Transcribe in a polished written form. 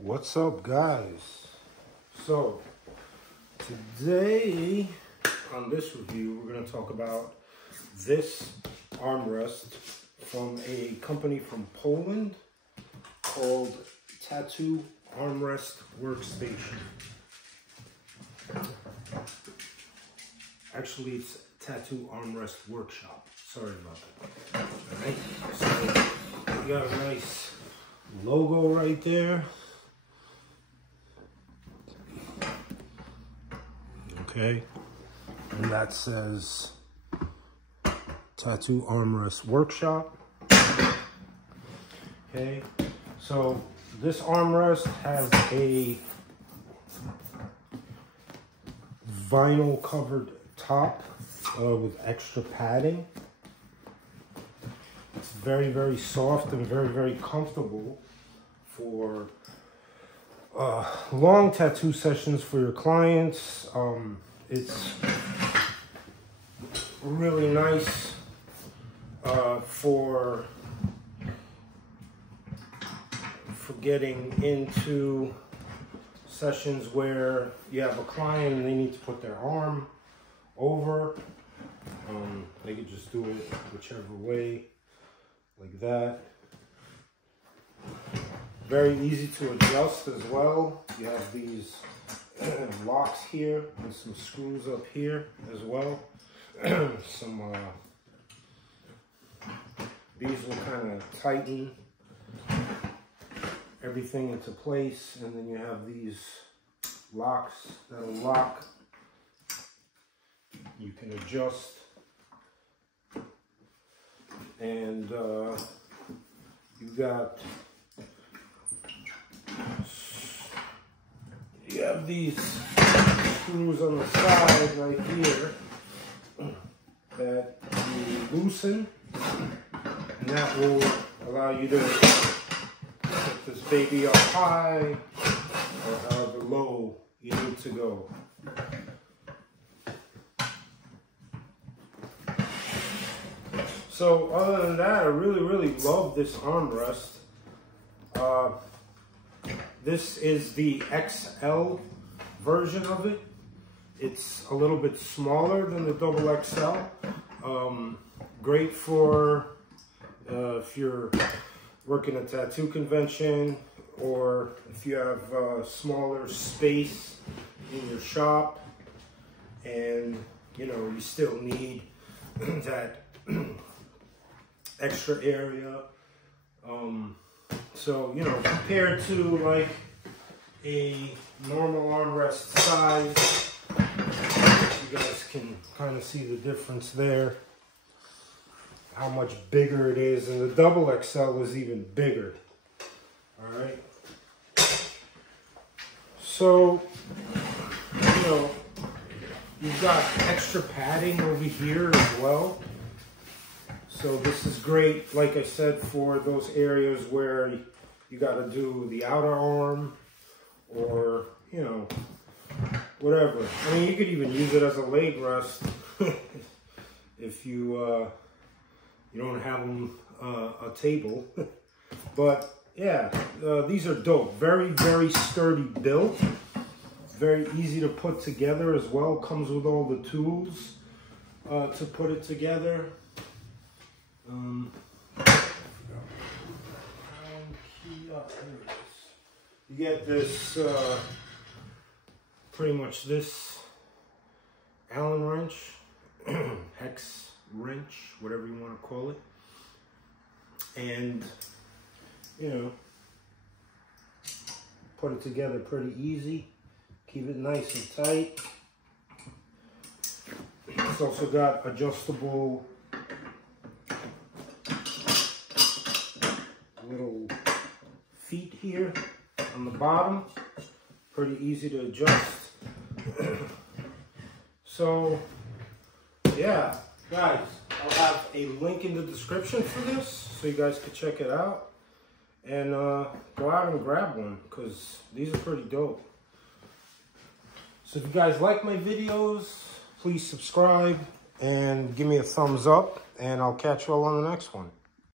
What's up, guys? So today on this review we're going to talk about this armrest from a company from Poland called Tattoo Armrest Workstation. Actually, it's Tattoo Armrest Workshop. Sorry about that. All right, so we got a nice logo right there. Okay, and that says Tattoo Armrest Workshop. Okay, so this armrest has a vinyl covered top with extra padding. It's very, very soft and very, very comfortable for long tattoo sessions for your clients. It's really nice for getting into sessions where you have a client and they need to put their arm over. They could just do it whichever way, like that. Very easy to adjust as well. You have these locks here and some screws up here as well. These will kind of tighten everything into place, and then you have these locks that'll lock. You can adjust, and you have these screws on the side right here that you loosen, and that will allow you to put this baby up high or however low you need to go. So other than that, I really love this armrest. This is the XL version of it. It's a little bit smaller than the double XL. Great for if you're working a tattoo convention, or if you have smaller space in your shop and you still need that extra area. So, compared to like a normal armrest size, you guys can kind of see the difference there, how much bigger it is, and the double XL is even bigger. All right. So, you've got extra padding over here as well. So this is great, like I said, for those areas where you got to do the outer arm or, whatever. I mean, you could even use it as a leg rest if you don't have a table. But yeah, these are dope. Very, very sturdy build. Very easy to put together as well. Comes with all the tools to put it together. You get this, pretty much this Allen wrench, hex wrench, whatever you want to call it. And, put it together pretty easy. Keep it nice and tight. It's also got adjustable little feet here on the bottom, pretty easy to adjust. So yeah, guys, I'll have a link in the description for this so you guys can check it out and go out and grab one, because these are pretty dope. So if you guys like my videos, please subscribe and give me a thumbs up, and I'll catch you all on the next one.